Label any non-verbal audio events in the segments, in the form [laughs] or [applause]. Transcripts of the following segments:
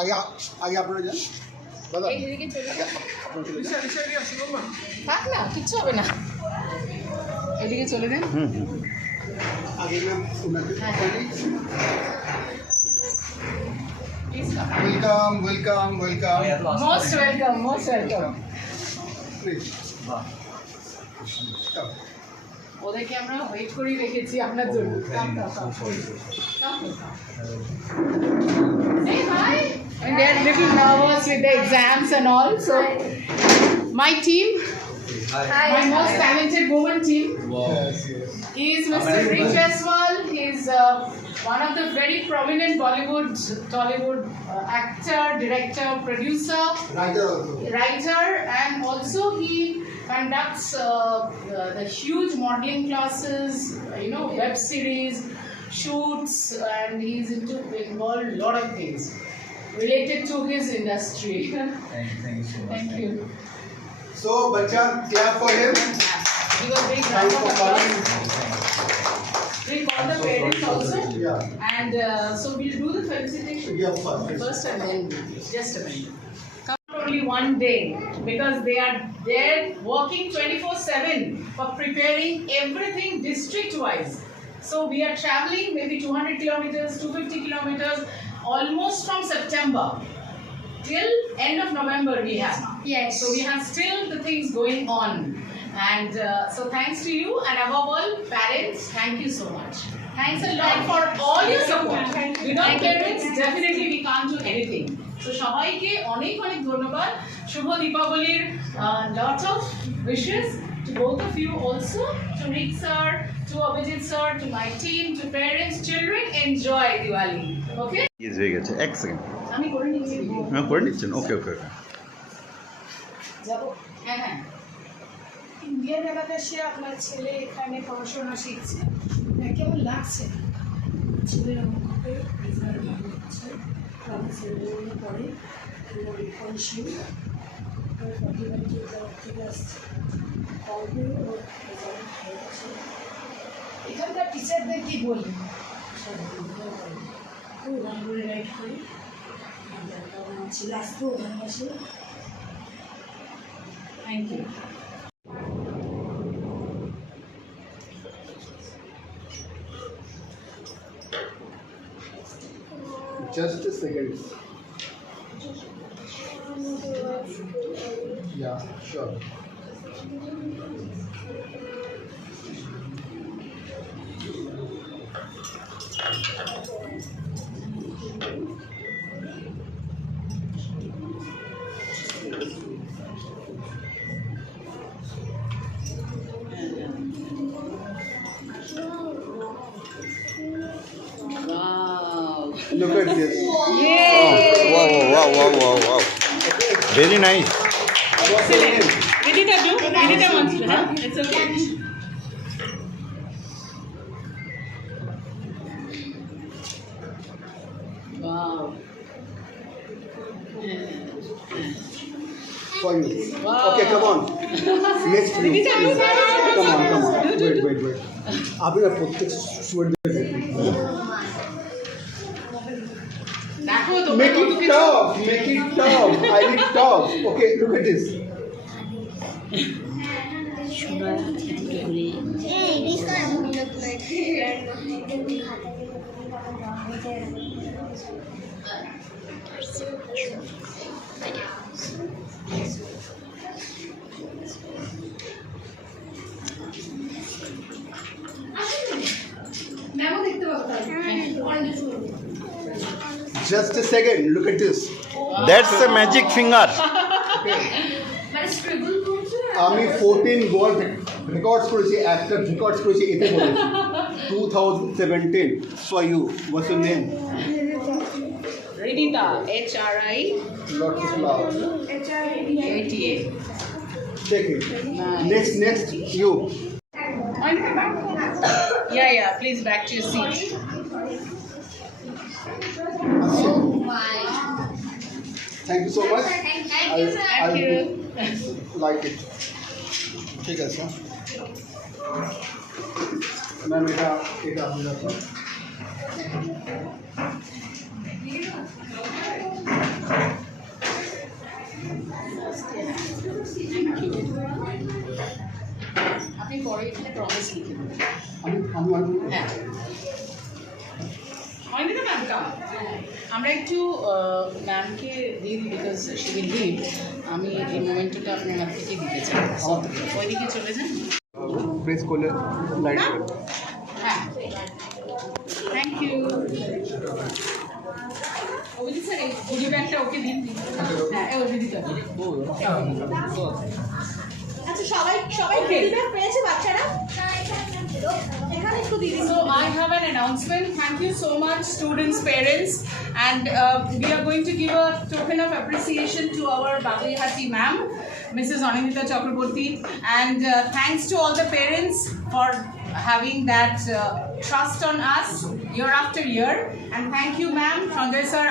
আগে আগে আপনারা যান। দাদা থাক না কিচ্ছু হবে না। এদিকে চলে যান। আগে welcome welcome welcome most welcome most welcome ওদেরকে আমরা ওয়েট করেই রেখেছি আপনার জন্য। Little nervous with the exams and all. So, my team, my most talented woman team, Yes, yes. is Mr. Rick Jaswal. He's uh, one of the very prominent Bollywood, Tollywood uh, actor, director, producer Writer writer and also he conducts uh, uh, the huge modeling classes you know web series shoots and he's into involved a lot of things related to his industry Thank you, [laughs] thank you so much. thank you So, bacha, clap for him. give a big Thank round of applause coming. we call the parents also Yeah. and uh, so we'll do the felicitation Yeah, first. First and then just a minute. Come only one day because they are there working 24/7 for preparing everything district wise. So we are traveling maybe 200 kilometers, 250 kilometers, almost from September till end of November we have. Yes. So we have still the things going on. And uh, so thanks to you and above all parents, thank you so much. Thanks a lot for all your support. Without parents, definitely we can't do anything. So সবাইকে অনেক অনেক ধন্যবাদ শুভ দীপাবলির lot of wishes to both of you also to Rick sir, to Abhijit sir, to my team, to parents, children, enjoy Diwali. Okay? হয়ে গেছে এক second হ্যাঁ করে নিচ্ছেন? ওকে ওকে ওকে হ্যাঁ হ্যাঁ। ইন্ডিয়ান এলাকাশে আপনার ছেলে এখানে পড়াশোনা শিখছে। হ্যাঁ, কেমন লাগছে? ছেলের ভালো হচ্ছে। আমি ছেলে পড়ে। থেকে আসছে কবে ওর রেজাল্ট ভালো আছে এখানকার টিচারদের কি সব ভালো করে। খুব ভালো করে গাইড করি আর আমার ছেলে আসতেও ভালোবাসে thank you Just a second. Yeah, sure. Wow. Look at this. Yay! Wow wow wow wow wow very nice What's your name? Vidita do? Vidita wants to, huh? It's okay. Wow. For you. Wow. Okay, come on. Next you. Vidita, you have Come on, come on. Do, do, Wait, do. wait, wait. আপনি না প্রত্যেক স্টুডেন্টদের দেখো তোমরা Make it tough. Make it tough. I need tough. Okay, look at this. Just a second. Look at this. That's a magic finger মানে struggle করছে আমি fourteen world records করেছি একটা রেকর্ডস করেছি এতে করেছি two thousand seventeen for you what's your name Rinita, H R I lot of love 88. Take it next next you Mind if I back? Yeah, yeah, please back to your seat. Thank you so much like it ঠিক আছে। Ma'am এটা এটা আপনি রাখুন আপনি পরে আমি আমি হ্যাঁ। হয়নি তো ম্যাম কাম হ্যাঁ। আমরা একটু ম্যামকে দিন বিকজ শি উইল লিভ আমি এই মোমেন্টটা আপনার হাত থেকে দিতে চাই। ওইদিকে চলে যান। প্রেস করলে লাইট হ্যাঁ। থ্যাংক ইউ অভিজিৎ স্যার এই গুডি ব্যাগটা ওকে দিন। হ্যাঁ এই অভিজিৎ আচ্ছা সবাই সবাই পেয়েছে বাচ্চারা? So I have an announcement. Thank you so much, students, parents, and uh, we are going to give a token of appreciation to our Baglihati ma'am, Mrs. Anindita Chakraborty, and uh, thanks to all the parents for having that uh, trust on us year after year. And thank you, ma'am. Sanjay sir,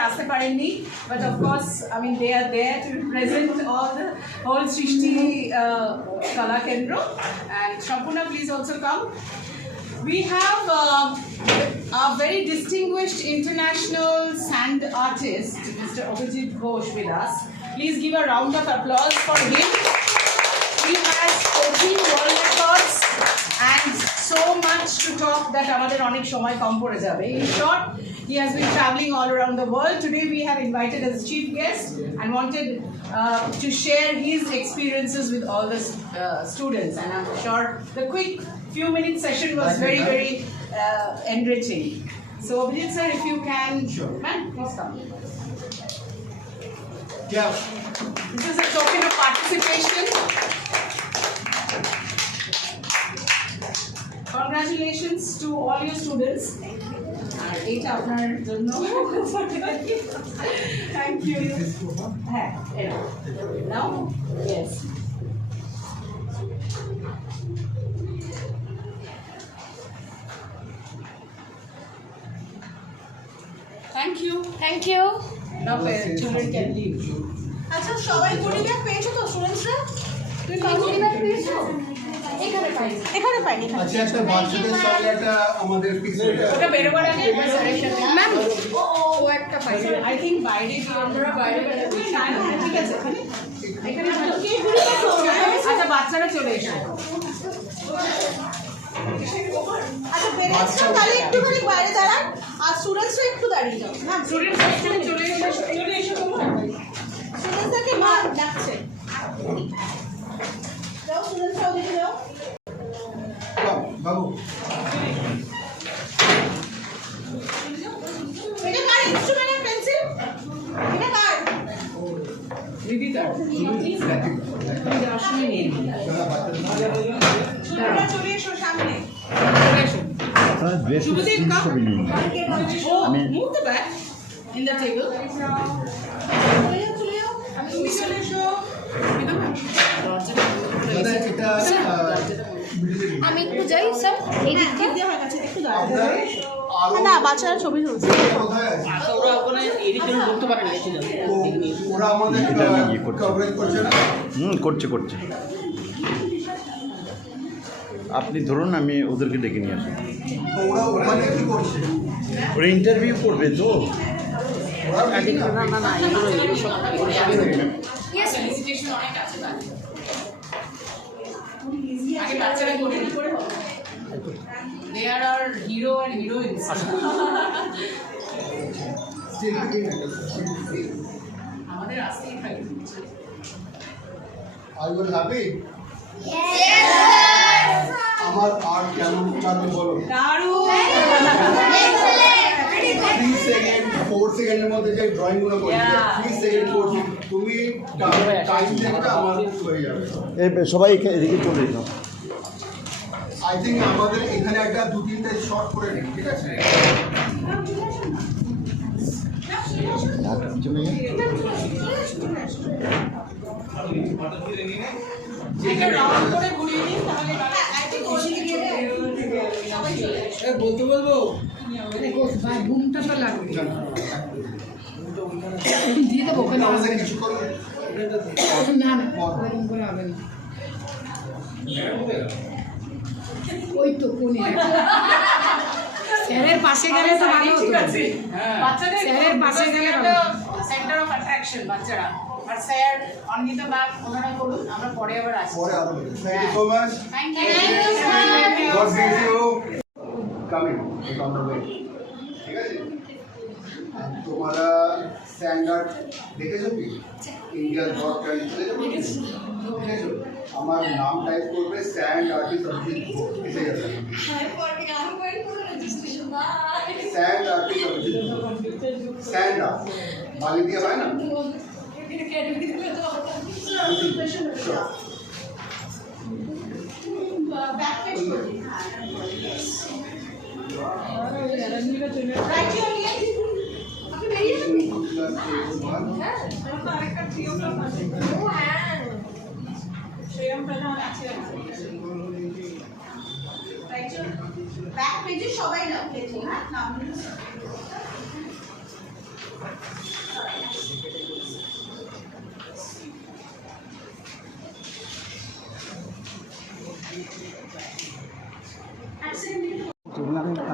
but of course, I mean they are there to represent all the whole Srishti uh, Kala Kendra. And Shampuna, please also come. We have uh, a very distinguished international sand artist, Mr. Abhijit Ghosh, with us. Please give a round of applause for him. He has 14 world so much to talk that আমাদের অনেক সময় কম পড়ে যাবে. In short, he has been traveling all around the world. Today we have invited as chief guest and wanted uh, to share his experiences with all the uh, students. And I'm sure the quick few minute session was very, very uh, enriching. So Abhijit sir, if you can, Sure. ma'am, please come. क्या This is a token of participation. Congratulations to all your students. আর এইটা আপনার জন্য। Thank you হ্যাঁ now yes thank you thank you now children can leave আচ্ছা সবাই গুডি bag পেয়েছ তো স্টুডেন্টসরা তুই গুডি ব্যাগ পেয়েছ? এখানে পাইনি। এখানে পাইনি। আচ্ছা একটা বাচ্চাদের সঙ্গে একটা আমাদের ওটা বেরোবার আগে ম্যাম ও একটা বাইরে। আই থিঙ্ক বাইরে আমরা বাইরে না, না, ঠিক আছে এখানে আচ্ছা বাচ্চারা চলে এসো। আচ্ছা পেরেন্টসরা তাহলে একটুখানি বাইরে দাঁড়ান। আর স্টুডেন্টসরা একটু দাঁড়িয়ে যাও। না স্টুডেন্ট চলে এসো চলে এসো তোমার। স্টুডেন্টসদেরকে মা ডাকছে। বাবু এটা কার ইনস্ট্রুমেন্ট আমি- একটু যাই স্যার। এই দিক দিক দিয়ে। হয়ে গেছে একটু দাঁড়াও। না বাচ্চারা ছবি তুলছে। করছে। হুম করছে করছে। আপনি ধরুন আমি ওদেরকে ডেকে নিয়ে আসি। ওরা ওখানে কি করছে? ওরা ইন্টারভিউ করবে তো। না। না না অনেক আছে তার। আগে বাচ্চারা করে করে দে আর আর হিরো অ্যান্ড হিরোইনস. আমাদের আসতেই থাকে? আমার আর কেমন লাগল বলো? থ্রি সেকেন্ড ফোর সেকেন্ডের মধ্যে যে ড্রয়িংগুলো থ্রি সেকেন্ড ফোর তুমি টাইম দেখবে আমার হয়ে যাবে। সবাই এদিকে চলে এসো আই থিঙ্ক আমাদের এখানে একটা দু তিনটে শর্ট করে ঠিক আছে? নিন তাহলে বলতে বলব? স্যারের পাশে গেলে তো ভালো হতো স্যারের পাশে গেলে সেন্টার অফ অ্যাট্রাকশন বাচ্চারা আর স্যার অনিতা ম্যাম ওনারা করুন আমরা পরে আবার আসব thank you coming on the way ঠিক আছে তোমারা স্ট্যান্ডার্ড দেখেছ কি ইন্ডিয়ান গভর্নমেন্ট দেখেছ আমার নাম টাইপ করবে স্ট্যান্ড আর্টিস্ট অভিজিৎ ঘোষ এসে যাবে stand artist Abhijit stand up বালি দিয়ে হয় না Sure. রাইট ব্যাক পেজে সবাই নাম পেয়েছি হ্যাঁ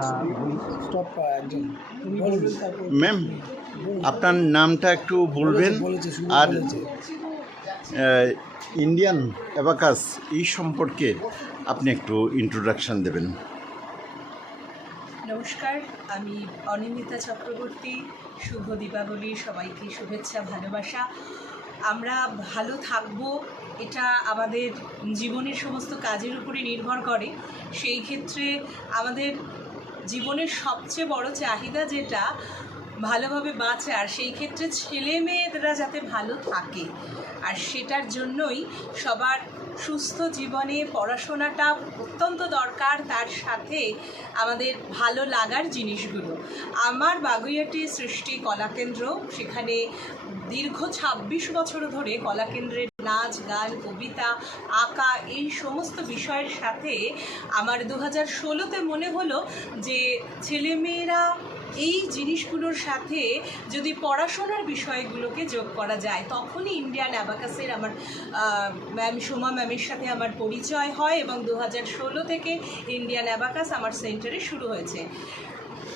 স্টপ একজন। ম্যাম আপনার নামটা একটু বলবেন বলেছে, আর ইন্ডিয়ান অ্যাবাকাস এই সম্পর্কে আপনি একটু ইন্ট্রোডাকশন দেবেন। নমস্কার আমি অনিন্দিতা চক্রবর্তী শুভ দীপাবলি সবাইকে শুভেচ্ছা ভালোবাসা। আমরা ভালো থাকব এটা আমাদের জীবনের সমস্ত কাজের উপরে নির্ভর করে। সেই ক্ষেত্রে আমাদের জীবনের সবচেয়ে বড় চাহিদা যেটা ভালোভাবে বাঁচে, আর সেই ক্ষেত্রে ছেলে মেয়েরা যাতে ভালো থাকে। আর সেটার জন্যই সবার সুস্থ জীবনে পড়াশোনাটা অত্যন্ত দরকার, তার সাথে আমাদের ভালো লাগার জিনিসগুলো। আমার বাগুইয়াটি সৃষ্টি কলাকেন্দ্র, সেখানে দীর্ঘ ২৬ বছর ধরে কলাকেন্দ্রের নাচ, গান, কবিতা, আঁকা এই সমস্ত বিষয়ের সাথে আমার দু হাজার ষোলোতে মনে হলো যে ছেলেমেয়েরা এই জিনিসগুলোর সাথে যদি পড়াশোনার বিষয়গুলোকে যোগ করা যায়, তখনই ইন্ডিয়ান অ্যাবাকাসের আমার ম্যাম সোমা ম্যামের সাথে আমার পরিচয় হয় এবং দু হাজার ষোলো থেকে ইন্ডিয়ান অ্যাবাকাস আমার সেন্টারে শুরু হয়েছে।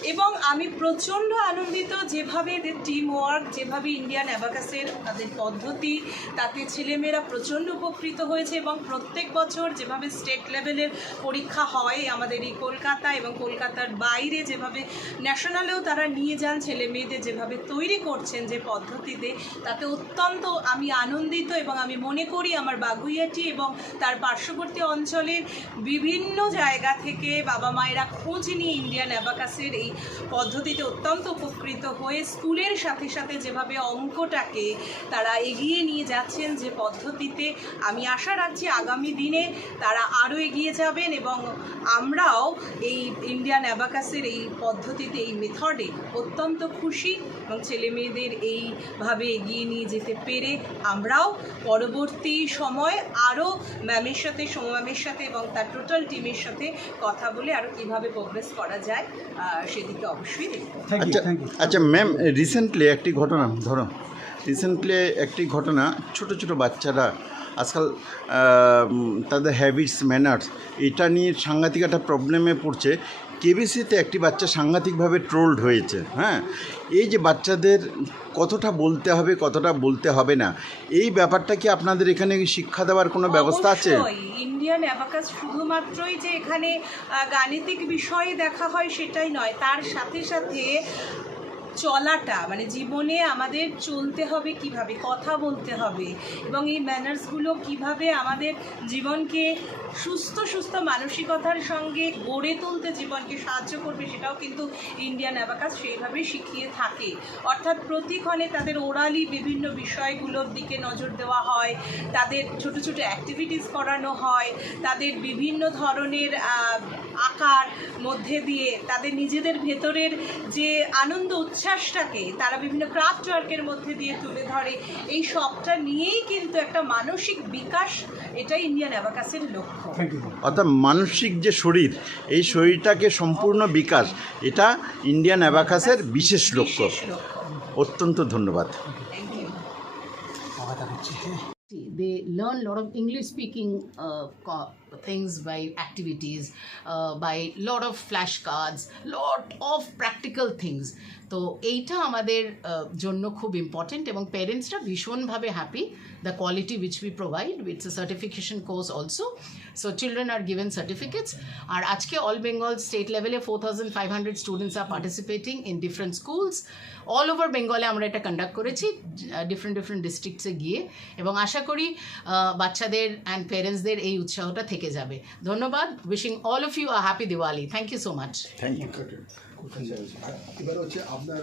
এবং আমি প্রচণ্ড আনন্দিত যেভাবে এদের টিম ওয়ার্ক যেভাবে ইন্ডিয়ান অ্যাবাকাসের তাদের পদ্ধতি, তাতে ছেলেমেয়েরা প্রচণ্ড উপকৃত হয়েছে এবং প্রত্যেক বছর যেভাবে স্টেট লেভেলের পরীক্ষা হয় আমাদের এই কলকাতা এবং কলকাতার বাইরে যেভাবে ন্যাশনালেও তারা নিয়ে যান ছেলে মেয়েদের যেভাবে তৈরি করছেন যে পদ্ধতিতে, তাতে অত্যন্ত আমি আনন্দিত এবং আমি মনে করি আমার বাগুইয়াটি এবং তার পার্শ্ববর্তী অঞ্চলের বিভিন্ন জায়গা থেকে বাবা মায়েরা খোঁজ নিয়ে ইন্ডিয়ান অ্যাবাকাসের এই পদ্ধতিতে অত্যন্ত উপকৃত হয়ে স্কুলের সাথে সাথে যেভাবে অঙ্কটাকে তারা এগিয়ে নিয়ে যাচ্ছেন যে পদ্ধতিতে আমি আশা রাখছি আগামী দিনে তারা আরও এগিয়ে যাবেন এবং আমরাও এই ইন্ডিয়ান অ্যাবাকাসের এই পদ্ধতিতে এই মেথডে অত্যন্ত খুশি এবং ছেলে মেয়েদের এইভাবে এগিয়ে নিয়ে যেতে পেরে আমরাও পরবর্তী সময় আরও ম্যামের সাথে সোমা ম্যামের সাথে এবং তার টোটাল টিমের সাথে কথা বলে আরও কীভাবে প্রোগ্রেস করা যায় আহ, সেদিকে অবশ্যই আচ্ছা আচ্ছা ম্যাম রিসেন্টলি একটি ঘটনা ধরো রিসেন্টলি একটি ঘটনা ছোট ছোট বাচ্চারা আজকাল তাদের হ্যাবিটস ম্যানার্স এটা নিয়ে সাংঘাতিক একটা প্রবলেমে পড়ছে। কেবিসিতে একটি বাচ্চা সাংঘাতিকভাবে ট্রোলড হয়েছে হ্যাঁ? এই যে বাচ্চাদের কতটা বলতে হবে, কতটা বলতে হবে না, এই ব্যাপারটা কি আপনাদের এখানে শিক্ষা দেওয়ার কোনো ব্যবস্থা আছে? ইন্ডিয়ান অ্যাবাকাস শুধুমাত্রই যে এখানে গাণিতিক বিষয়ে দেখা হয় সেটাই নয়, তার সাথে সাথে চলাটা মানে জীবনে আমাদের চলতে হবে কীভাবে, কথা বলতে হবে এবং এই ম্যানার্সগুলো কীভাবে আমাদের জীবনকে সুস্থ সুস্থ মানসিকতার সঙ্গে গড়ে তুলতে জীবনকে সাহায্য করবে সেটাও কিন্তু ইন্ডিয়ান অ্যাবাকাস সেইভাবেই শিখিয়ে থাকে। অর্থাৎ প্রতিক্ষণে তাদের ওরালি বিভিন্ন বিষয়গুলোর দিকে নজর দেওয়া হয়, তাদের ছোট ছোট অ্যাক্টিভিটিস করানো হয়, তাদের বিভিন্ন ধরনের আঁকার মধ্যে দিয়ে তাদের নিজেদের ভেতরের যে আনন্দ উচ্ছ্বাসটাকে তারা বিভিন্ন ক্রাফট ওয়ার্কের মধ্যে দিয়ে তুলে ধরে। এই সবটা নিয়েই কিন্তু একটা মানসিক বিকাশ এটাই ইন্ডিয়ান অ্যাবাকাসের লক্ষ্য। অর্থাৎ মানসিক যে শরীর এই শরীরটাকে সম্পূর্ণ বিকাশ এটা ইন্ডিয়ান অ্যাবাকাসের বিশেষ লক্ষ্য। অত্যন্ত ধন্যবাদ। Thank you they learn a lot of english speaking uh, things by activities uh, by lot of flashcards lot of practical things. তো এইটা আমাদের জন্য খুব ইম্পর্টেন্ট এবং প্যারেন্টসরা ভীষণভাবে happy the quality which we provide with a certification course also so children are given certificates are আজকে all Bengal state লেভেলে four thousand five hundred students are participating in different schools all over বেঙ্গলে আমরা এটা conduct করেছি different different ডিস্ট্রিক্টসে গিয়ে এবং আশা করি বাচ্চাদের অ্যান্ড প্যারেন্টসদের এই উৎসাহটা থেকে যাবে। ধন্যবাদ। Wishing all of you a happy Diwali thank you so much thank you এবার হচ্ছে আপনার